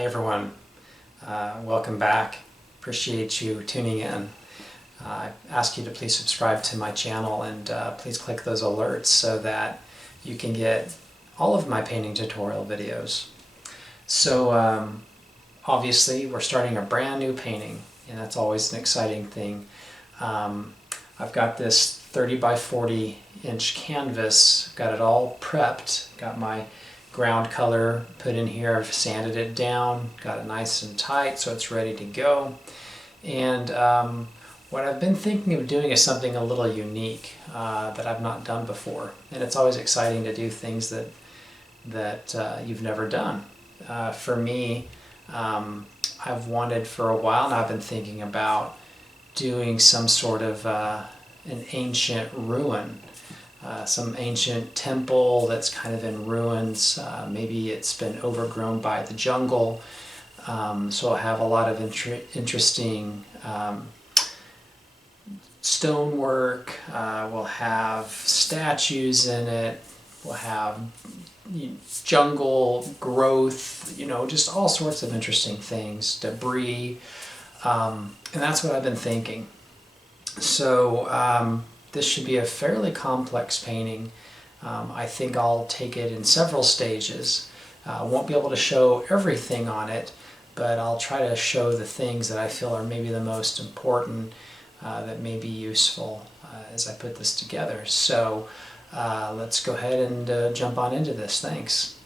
Hi everyone, welcome back. Appreciate you tuning in. I ask you to please subscribe to my channel and please click those alerts so that you can get all of my painting tutorial videos. So obviously we're starting a brand new painting, and that's always an exciting thing. I've got this 30 by 40 inch canvas, got it all prepped, got my ground color put in here, I've sanded it down, got it nice and tight so it's ready to go. And what I've been thinking of doing is something a little unique that I've not done before. And it's always exciting to do things that you've never done. For me, I've wanted for a while now, I've been thinking about doing some sort of an ancient ruin. Some ancient temple that's kind of in ruins. Maybe it's been overgrown by the jungle. So I'll have a lot of interesting stonework. We'll have statues in it. We'll have jungle growth, just all sorts of interesting things, debris. And that's what I've been thinking. So this should be a fairly complex painting. I think I'll take it in several stages. I won't be able to show everything on it, but I'll try to show the things that I feel are maybe the most important, that may be useful as I put this together. So let's go ahead and jump on into this. Thanks.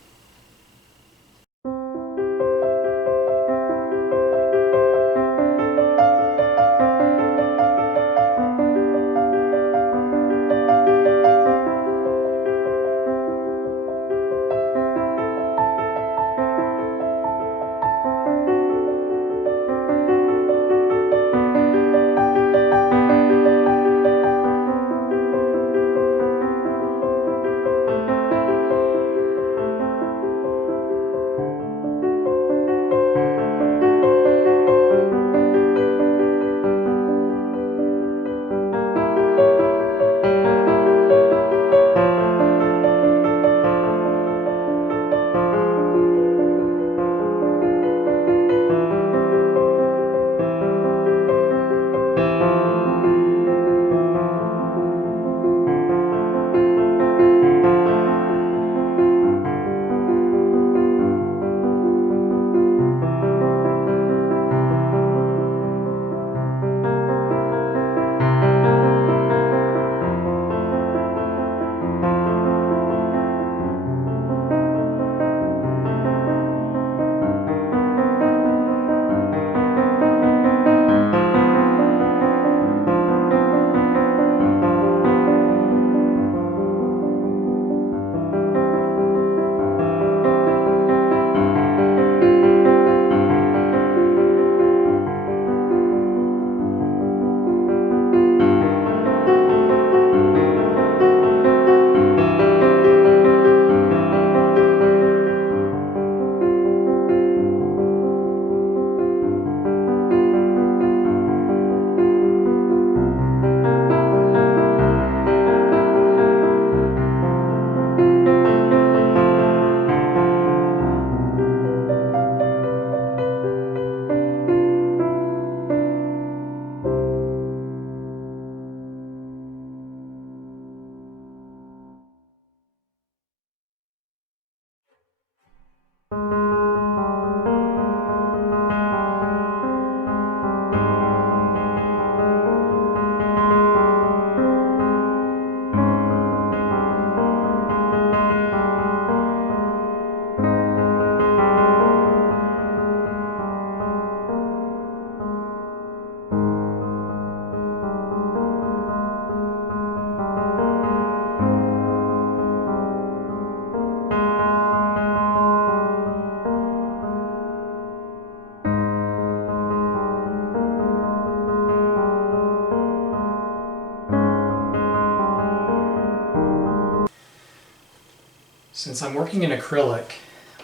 Since I'm working in acrylic,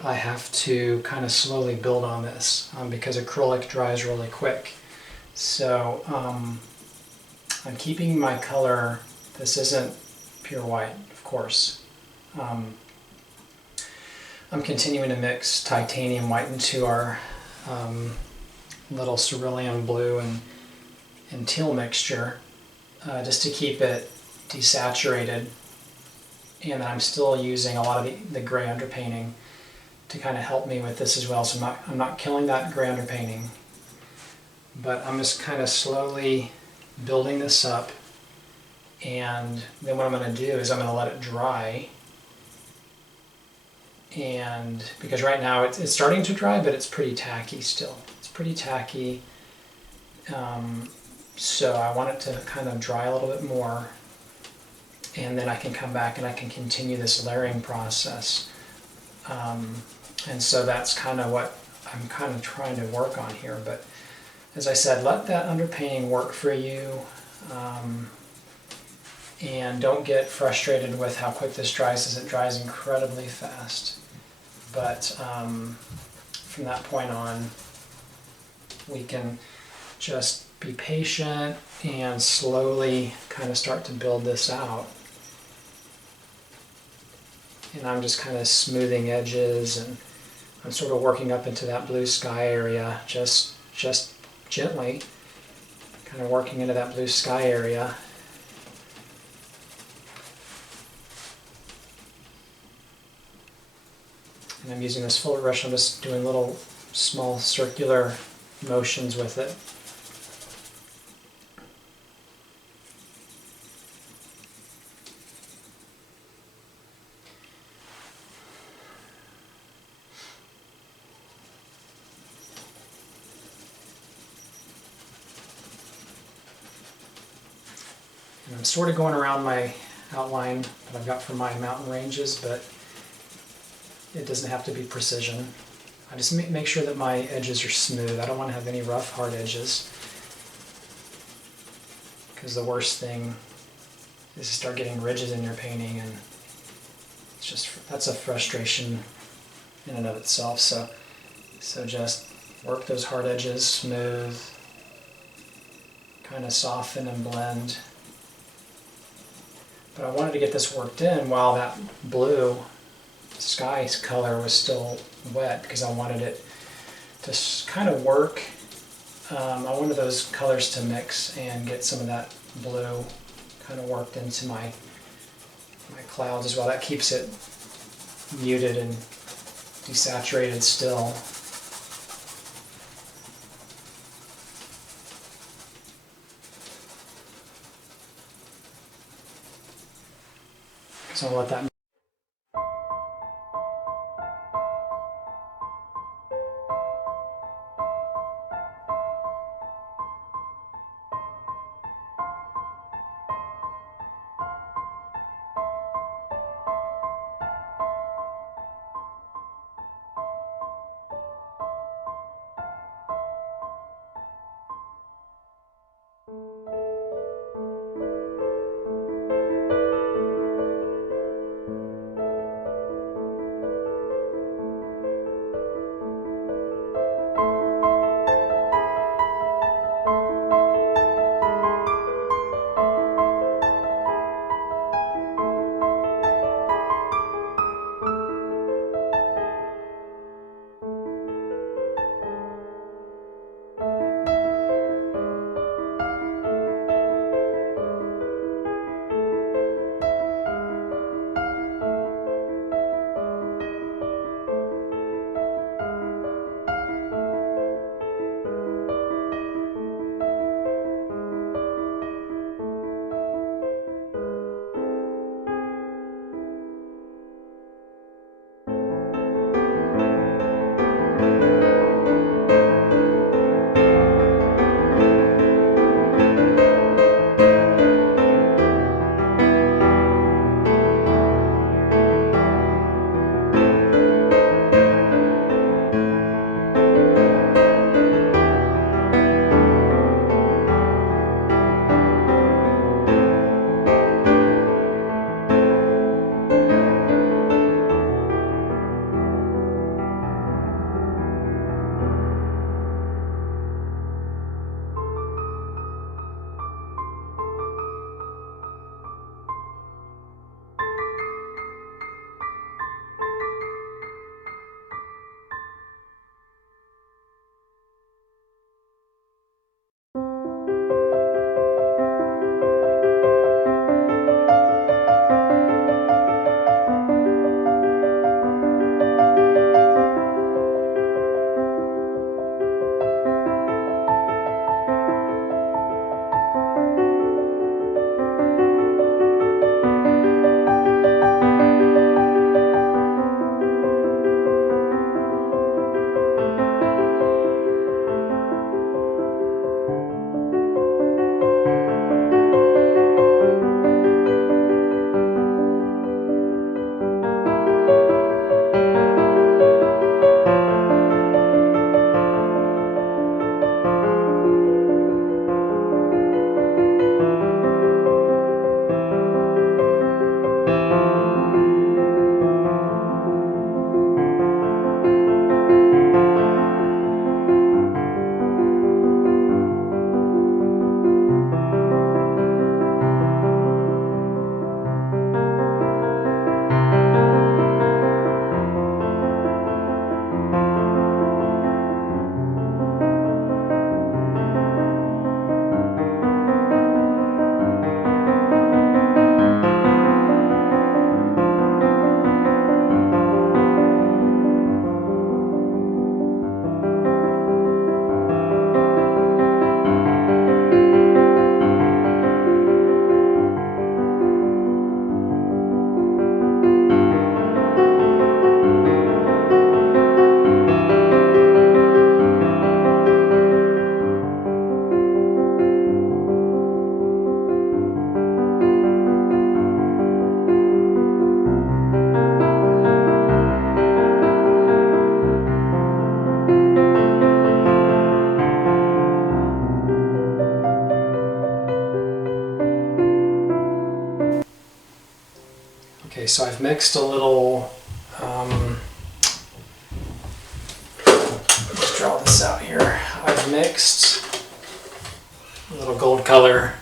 I have to kind of slowly build on this because acrylic dries really quick. So I'm keeping my color. This isn't pure white, of course. I'm continuing to mix titanium white into our little cerulean blue and teal mixture just to keep it desaturated. And I'm still using a lot of the gray underpainting to kind of help me with this as well. So I'm not killing that gray underpainting, but I'm just kind of slowly building this up. And then what I'm going to do is I'm going to let it dry. And because right now it's starting to dry, but it's pretty tacky still. It's pretty tacky. So I want it to kind of dry a little bit more. And then I can come back and I can continue this layering process. And so that's kind of what I'm kind of trying to work on here. But as I said, let that underpainting work for you. And don't get frustrated with how quick this dries, as it dries incredibly fast. But from that point on, we can just be patient and slowly kind of start to build this out. And I'm just kind of smoothing edges, and I'm sort of working up into that blue sky area, just gently, kind of working into that blue sky area. And I'm using this fuller brush. I'm just doing little small circular motions with it. And I'm sort of going around my outline that I've got for my mountain ranges, but it doesn't have to be precision. I just make sure that my edges are smooth. I don't want to have any rough, hard edges, because the worst thing is to start getting ridges in your painting, and it's just, that's a frustration in and of itself. So just work those hard edges smooth, kind of soften and blend. But I wanted to get this worked in while that blue sky color was still wet, because I wanted it to kind of work. I wanted those colors to mix and get some of that blue kind of worked into my clouds as well. That keeps it muted and desaturated still. So I'll let that. Okay, so I've mixed a little, let's draw this out here. I've mixed a little gold color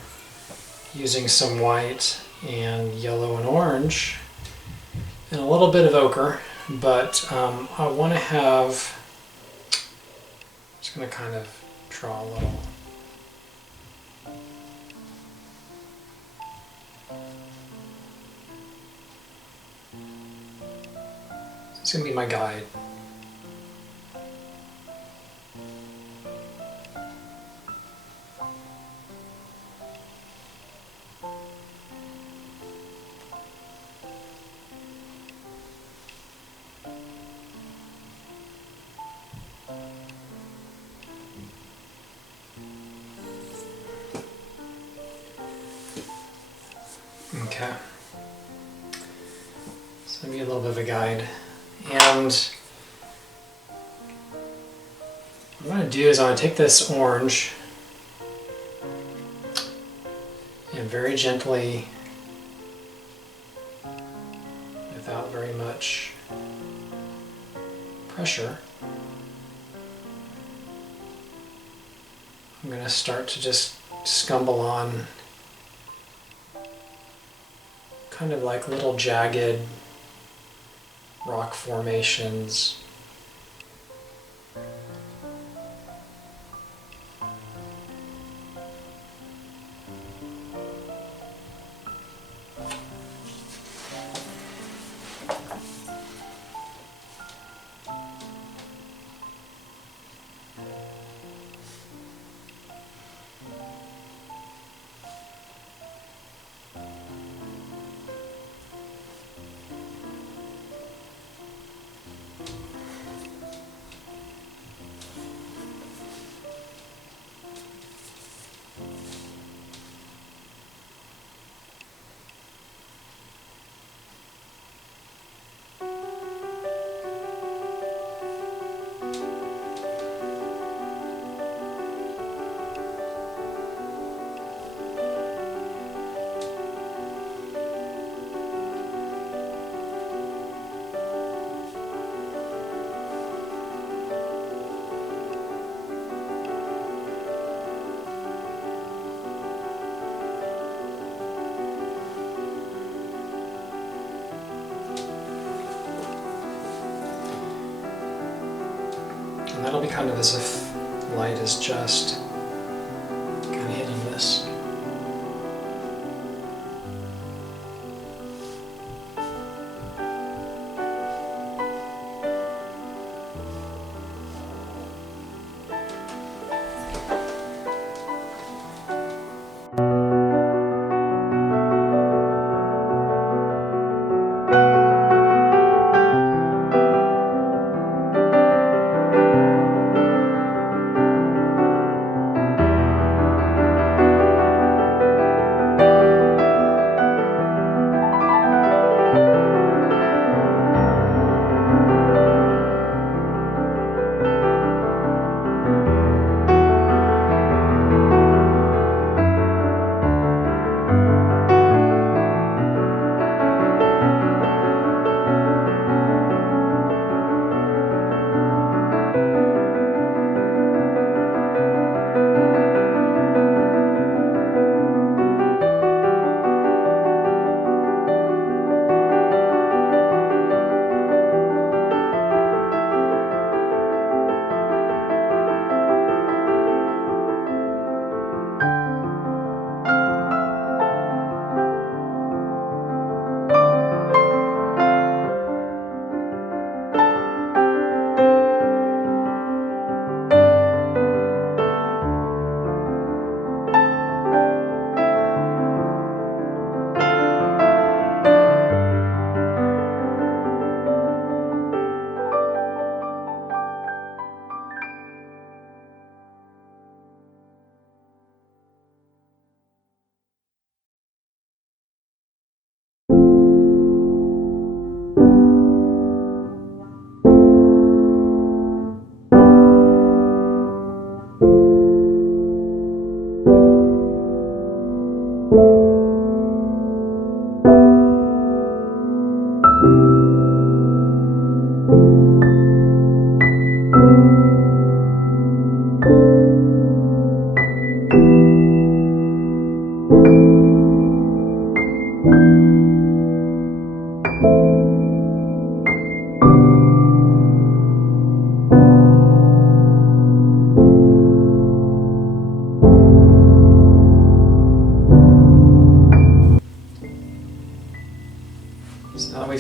using some white and yellow and orange and a little bit of ochre, but I want to have, I'm just going to kind of draw a little. It's going to be my guide. Okay. So maybe a little bit of a guide. And what I'm going to do is I'm going to take this orange and very gently, without very much pressure, I'm going to start to just scumble on kind of like little jagged rock formations. And that'll be kind of as if light is just kind of hitting this.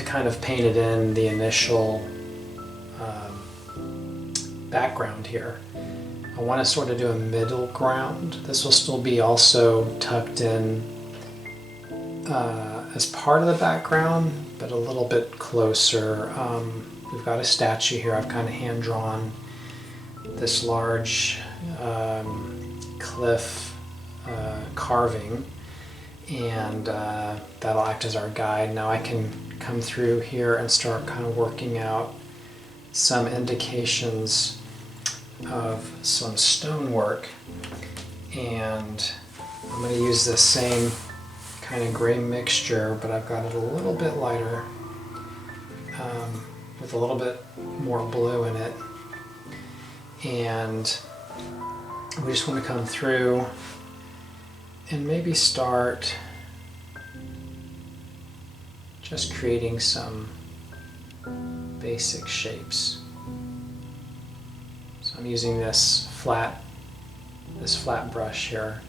kind of painted in the initial background here. I want to sort of do a middle ground. This will still be also tucked in as part of the background, but a little bit closer. We've got a statue here. I've kind of hand drawn this large cliff carving, and that'll act as our guide. Now I can come through here and start kind of working out some indications of some stonework, and I'm going to use the same kind of gray mixture, but I've got it a little bit lighter with a little bit more blue in it, and we just want to come through and maybe start just creating some basic shapes. So I'm using this flat brush here.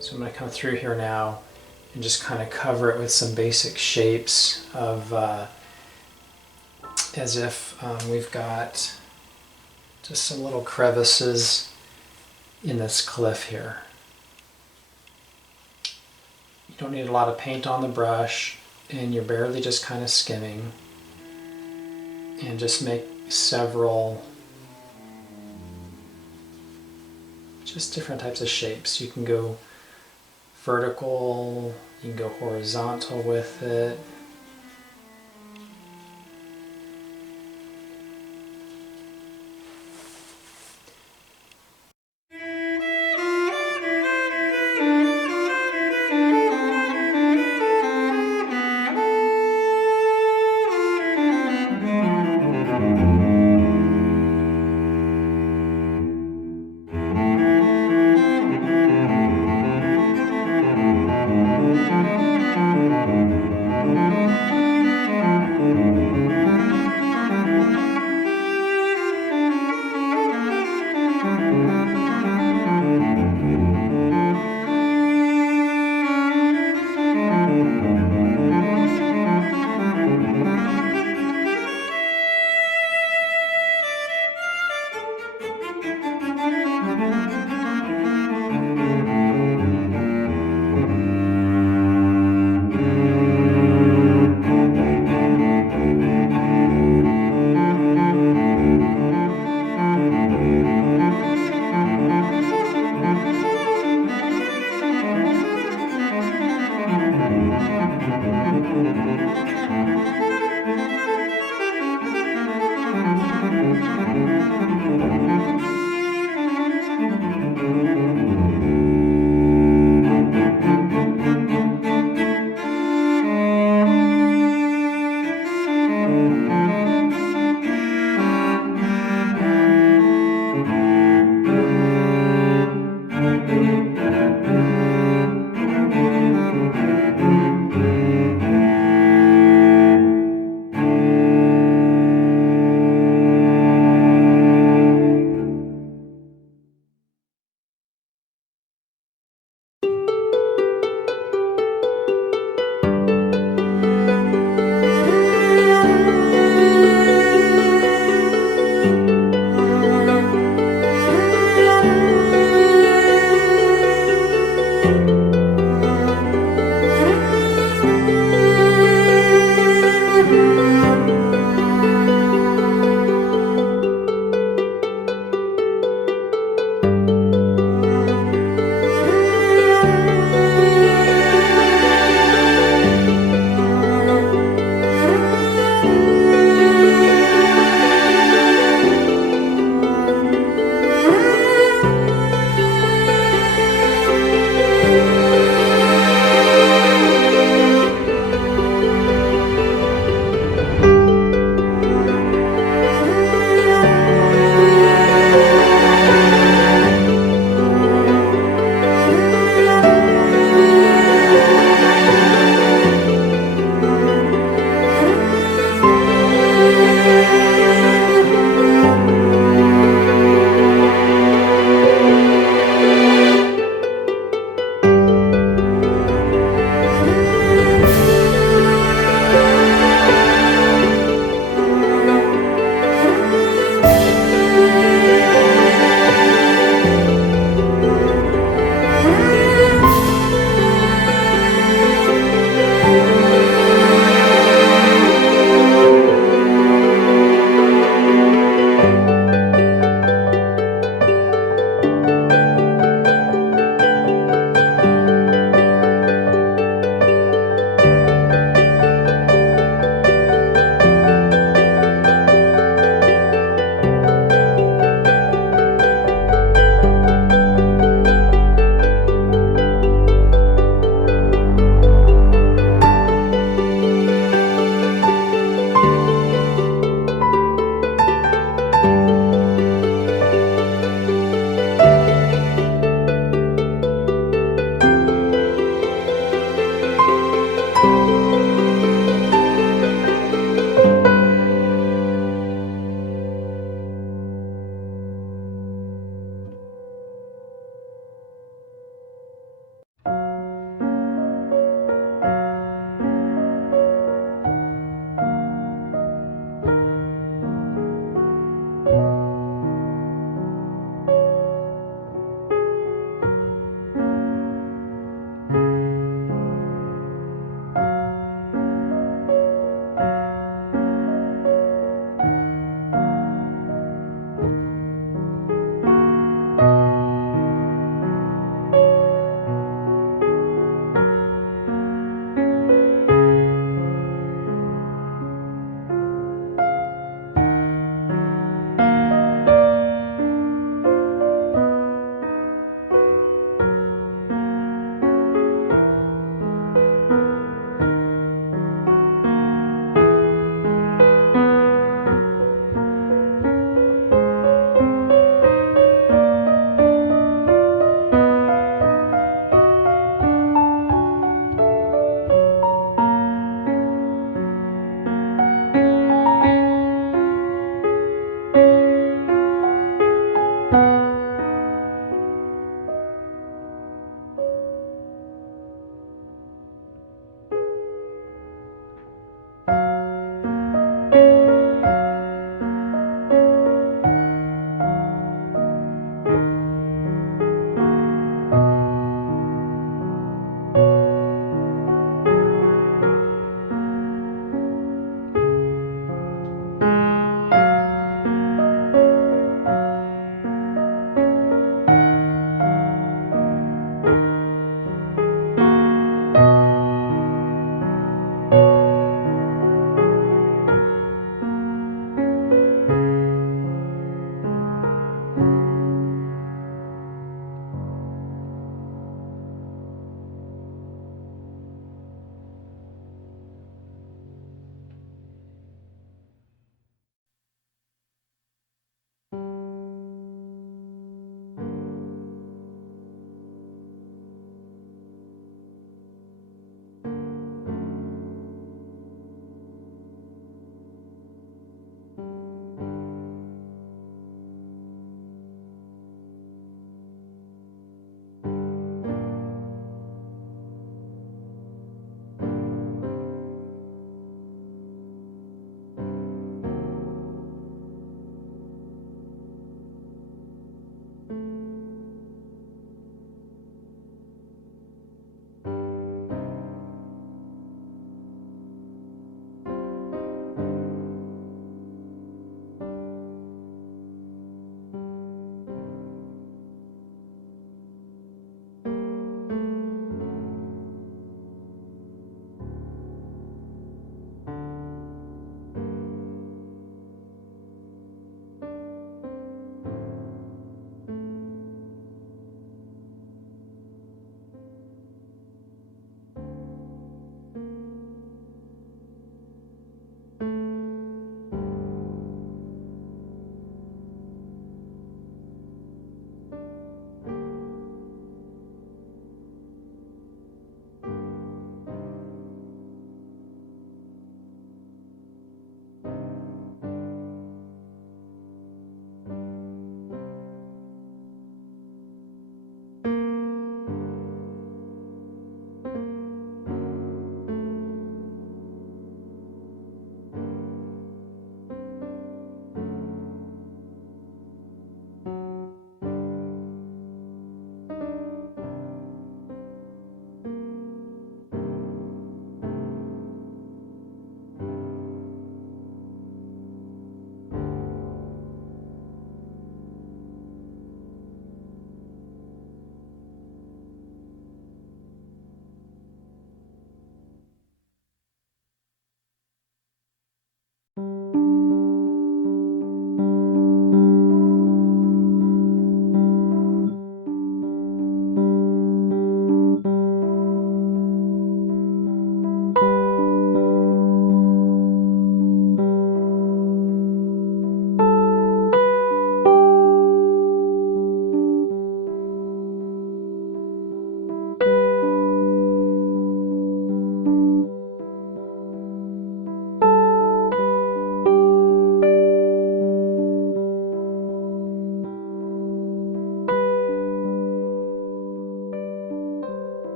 So I'm going to come through here now and just kind of cover it with some basic shapes of as if we've got just some little crevices in this cliff here. You don't need a lot of paint on the brush, and you're barely just kind of skimming, and just make several just different types of shapes. You can go vertical, you can go horizontal with it.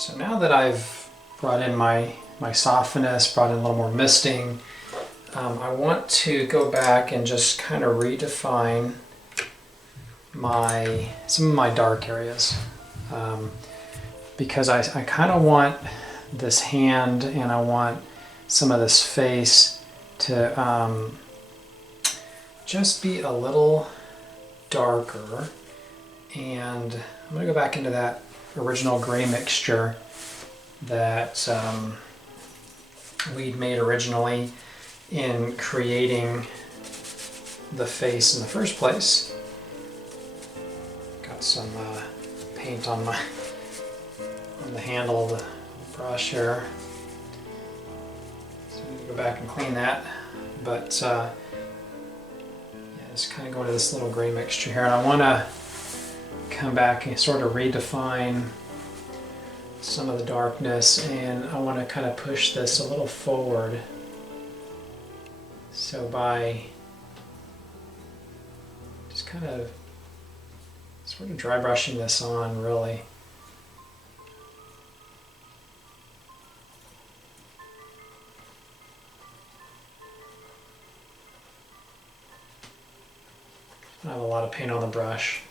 So now that I've brought in my softness, brought in a little more misting, I want to go back and just kind of redefine some of my dark areas, because I kind of want this hand and I want some of this face to just be a little darker. And I'm going to go back into that original gray mixture that we'd made originally in creating the face in the first place. Got some paint on the handle of the brush here. So I'm going to go back and clean that. But yeah, just kind of go into this little gray mixture here, and I want to come back and sort of redefine some of the darkness, and I want to kind of push this a little forward. So by just kind of sort of dry brushing this on, really. I have a lot of paint on the brush.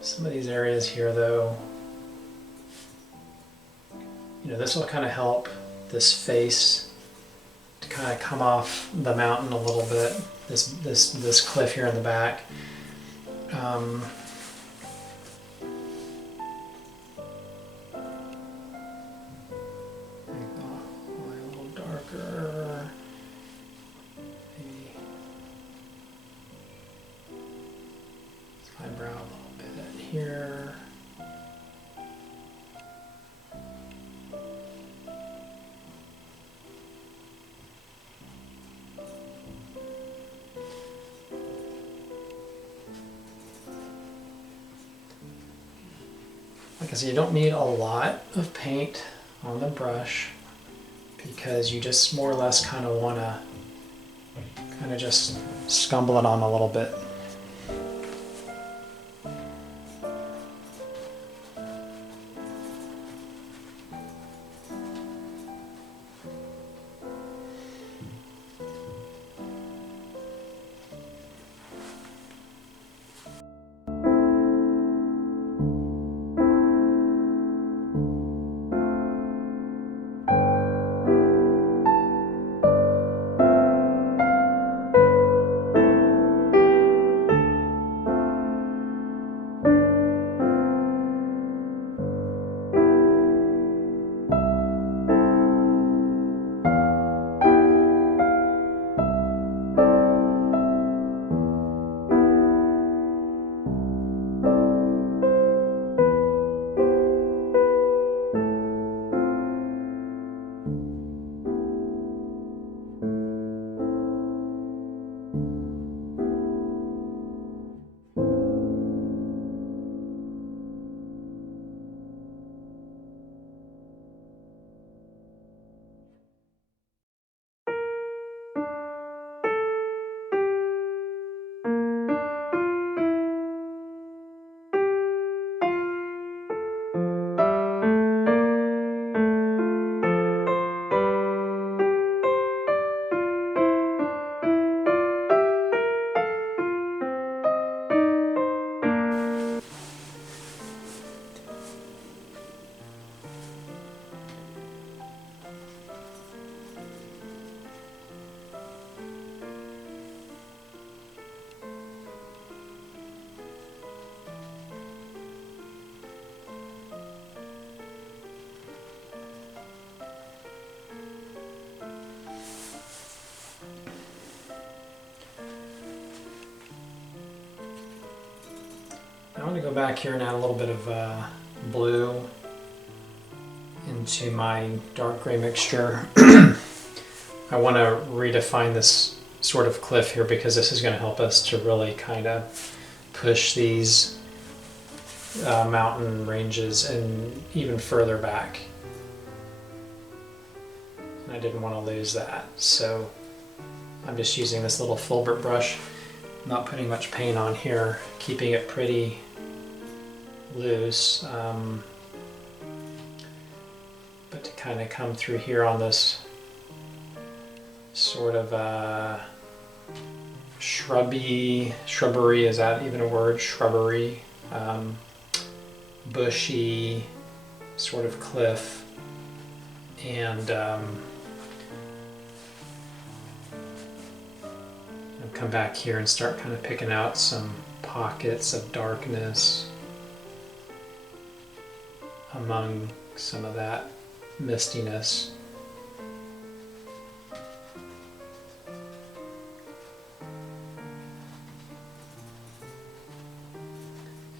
Some of these areas here, though, you know, this will kind of help this face to kind of come off the mountain a little bit. This cliff here in the back. A little darker. Maybe eyebrow a little bit here. Like I said, you don't need a lot of paint on the brush because you just more or less kind of want to kind of just scumble it on a little bit. I want to go back here and add a little bit of blue into my dark gray mixture. I want to redefine this sort of cliff here because this is going to help us to really kind of push these mountain ranges and even further back. And I didn't want to lose that, so I'm just using this little filbert brush, not putting much paint on here, keeping it pretty loose, but to kind of come through here on this sort of shrubbery, is that even a word? Shrubbery, bushy sort of cliff, and I'll come back here and start kind of picking out some pockets of darkness among some of that mistiness.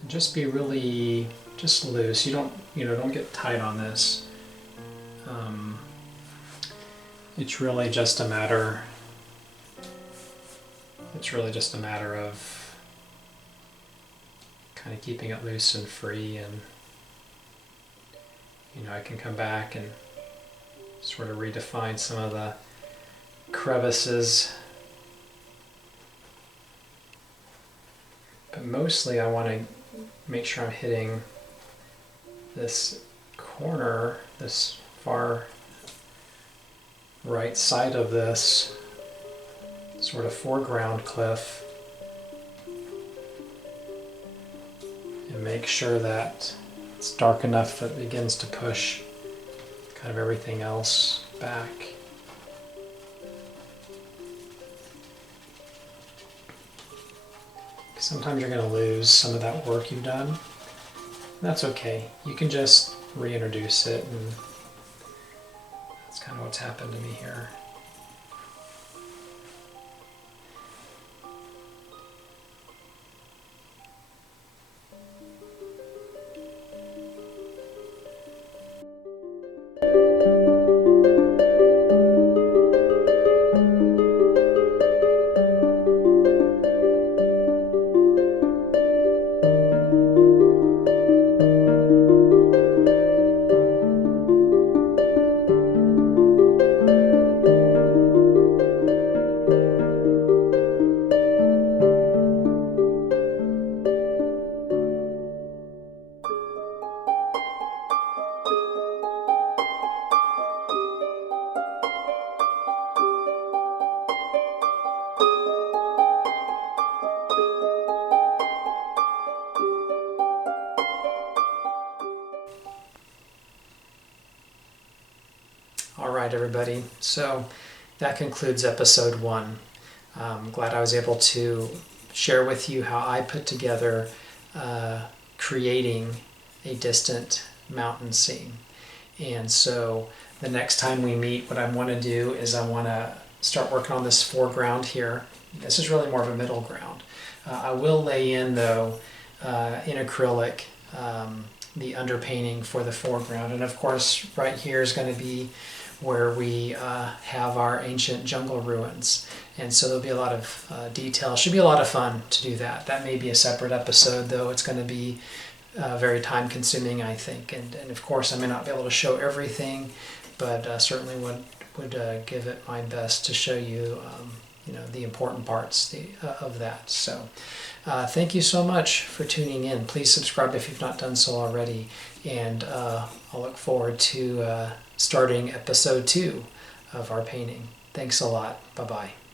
And just be really just loose. You don't get tight on this. It's really just a matter. It's really just a matter of kind of keeping it loose and free, and I can come back and sort of redefine some of the crevices. But mostly I want to make sure I'm hitting this corner, this far right side of this sort of foreground cliff, and make sure that it's dark enough that it begins to push kind of everything else back. Sometimes you're going to lose some of that work you've done. That's okay. You can just reintroduce it, and that's kind of what's happened to me here. All right, everybody. So that concludes episode 1. I'm glad I was able to share with you how I put together creating a distant mountain scene. And so the next time we meet, what I want to do is I want to start working on this foreground here. This is really more of a middle ground. I will lay in, though, in acrylic, the underpainting for the foreground. And of course, right here is going to be where we have our ancient jungle ruins. And so there'll be a lot of detail. Should be a lot of fun to do that. That may be a separate episode, though. It's going to be very time consuming, I think. And of course, I may not be able to show everything, but certainly would give it my best to show you, the important parts of that. So thank you so much for tuning in. Please subscribe if you've not done so already. And I'll look forward to starting episode 2 of our painting. Thanks a lot. Bye-bye.